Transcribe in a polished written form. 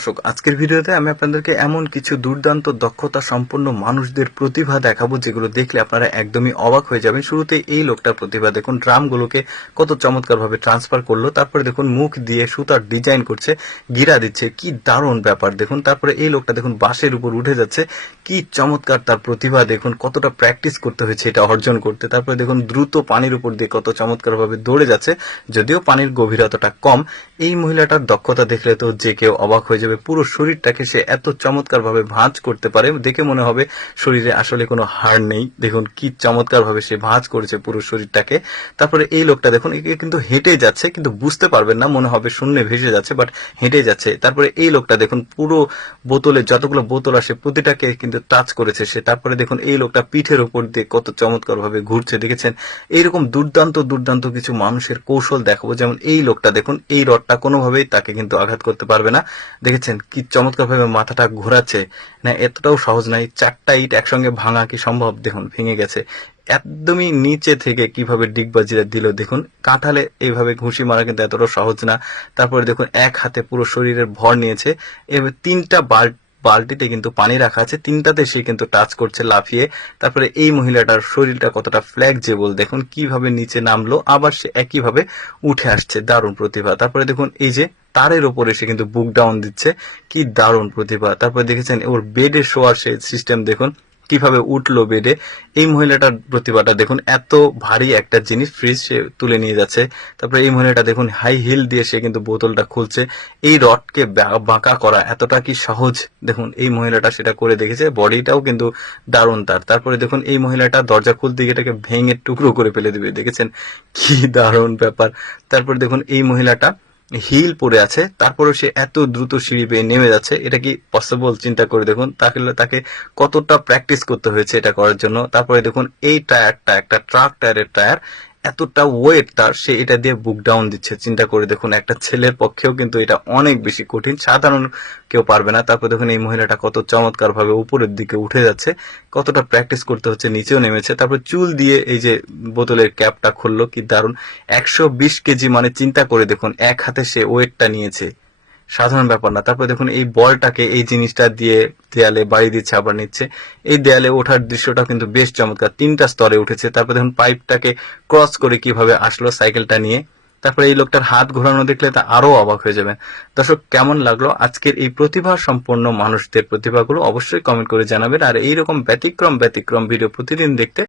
দর্শক, আজকের ভিডিওতে আমি আপনাদেরকে এমন কিছু দুর্দান্ত দক্ষতা সম্পন্ন মানুষদের প্রতিভা দেখাবো যেগুলো দেখলে আপনারা একদমই অবাক হয়ে যাবেন। শুরুতে এই লোকটার প্রতিভা দেখুন, ড্রামগুলোকে কত চমৎকারভাবে ট্রান্সফার করলো, তারপরে দেখুন মুখ দিয়ে সুতার ডিজাইন করছে, গিরা দিচ্ছে, কি দারুণ ব্যাপার দেখুন। তারপরে এই লোকটা দেখুন বাঁশের উপর উঠে যাচ্ছে, কি চমৎকার তার প্রতিভা দেখুন, কতটা প্র্যাকটিস করতে হয়েছে এটা অর্জন করতে। তারপরে দেখুন দ্রুত পানির উপর দিয়ে কত চমৎকারভাবে দৌড়ে যাচ্ছে, যদিও পানির গভীরতাটা কম। এই মহিলাটার দক্ষতা দেখলে তো যে কেউ অবাক হয়ে যাবে। পুরো শরীরটাকে সে এত চমৎকার ভাবে ভাঁজ করতে পারে, দেখে মনে হবে শরীরে আসলে কোনো হাড় নেই। দেখুন কি চমৎকার ভাবে সে ভাঁজ করেছে পুরো শরীরটাকে। তারপরে এই লোকটা দেখুন, একে কিন্তু হেঁটে যাচ্ছে, কিন্তু বুঝতে পারবেন না, মনে হবে শূন্যে ভেসে যাচ্ছে, বাট হেঁটে যাচ্ছে। তারপরে এই লোকটা দেখুন পুরো বোতলে যতগুলো বোতল আসে প্রতিটাকে কিন্তু টাচ করেছে সে। তারপরে দেখুন এই লোকটা পিঠের উপর দিয়ে কত চমৎকার ভাবে ঘুরছে, দেখেছেন। এইরকম দুর্দান্ত দুর্দান্ত কিছু মানুষের কৌশল দেখাবো। যেমন এই লোকটা দেখুন, এই রডটা কোনোভাবেই তাকে কিন্তু আঘাত করতে পারবে না, দেখেছেন কি চমৎকার ভাবে মাথাটা ঘোরাচ্ছে না। এতটাও সহজ নাই, 4টা ইট একসঙ্গে ভাঙা কি সম্ভব? দেখুন ভেঙে গেছে। একদমই নিচে থেকে কিভাবে ডিগবাজিরা দিল দেখুন। কাঁঠালে এইভাবে ঘুষি মারা কিন্তু এতটা সহজ না। তারপরে দেখুন এক হাতে পুরো শরীরের ভর নিয়েছে, এবার 3টা বালতিতে কিন্তু পানি রাখা আছে, 3টাতে সে কিন্তু টাচ করছে লাফিয়ে। তারপরে এই মহিলাটার শরীরটা কতটা ফ্লেক্সিবল দেখুন, কিভাবে নিচে নামলো আবার সে একইভাবে উঠে আসছে, দারুণ প্রতিভা। তারপরে দেখুন এই যে তারের উপরে সে কিন্তু বুক ডাউন দিচ্ছে, কি দারুণ প্রতিভা। তারপরে দেখেছেন ওর বেডে শোয়ার সে সিস্টেম দেখুন, কিভাবে উঠলো বেডে। এই মহিলাটার প্রতিভাটা দেখুন, এত ভারী একটা জিনিস ফ্রিজ সে তুলে নিয়ে যাচ্ছে। তারপরে এই মহিলাটা দেখুন হাই হিল দিয়ে সে কিন্তু বোতলটা খুলছে। এই রডকে বাঁকা করা এতটা কি সহজ? দেখুন এই মহিলাটা সেটা করে দেখেছে, বডিটাও কিন্তু দারুণ তার। তারপরে দেখুন এই মহিলাটা দরজা খুলতে গিয়ে এটাকে ভেঙে টুকরো করে ফেলে দিবে, দেখেছেন কি দারুণ ব্যাপার। তারপরে দেখুন এই মহিলাটা হিল পরে আছে, তারপরে সে এত দ্রুত সিঁড়ি বেয়ে নেমে যাচ্ছে, এটা কি পসিবল? চিন্তা করে দেখুন তাকে কতটা প্র্যাকটিস করতে হয়েছে এটা করার জন্য। তারপরে দেখুন এই টায়ারটা একটা ট্রাক টায়ারের টায়ার, এতটা ওয়েট তার, সে এটা দিয়ে বুক ডাউন দিচ্ছে। চিন্তা করে দেখুন একটা ছেলের পক্ষেও কিন্তু এটা অনেক বেশি কঠিন, সাধারণ কেউ পারবে না। তারপর দেখুন এই মহিলাটা কত চমৎকার ভাবে উপরের দিকে উঠে যাচ্ছে, কতটা প্র্যাকটিস করতে হচ্ছে, নিচেও নেমেছে। তারপর চুল দিয়ে এই যে বোতলের ক্যাপটা খুললো, কি দারুণ। 120 কেজি, মানে চিন্তা করে দেখুন এক হাতে সে ওয়েটটা নিয়েছে, সাধারণ ব্যাপার না। তারপর দেখুন এই বলটাকে এই জিনিসটা দিয়ে দেয়ালে বাড়ি দিচ্ছে, আবার নিচ্ছে। এই দেয়ালে ওঠার দৃশ্যটা কিন্তু বেশ চমৎকার, 3টা স্তরে উঠেছে। তারপর দেখুন পাইপটাকে ক্রস করে কিভাবে আসলো সাইকেলটা নিয়ে। তারপরে এই লোকটার হাত ঘোরানো দেখলে তা আরো অবাক হয়ে যাবেন। দর্শক, কেমন লাগলো আজকের এই প্রতিভা সম্পন্ন মানুষদের প্রতিভাগুলো? অবশ্যই কমেন্ট করে জানাবেন। আর এইরকম ব্যতিক্রম ভিডিও প্রতিদিন দেখতে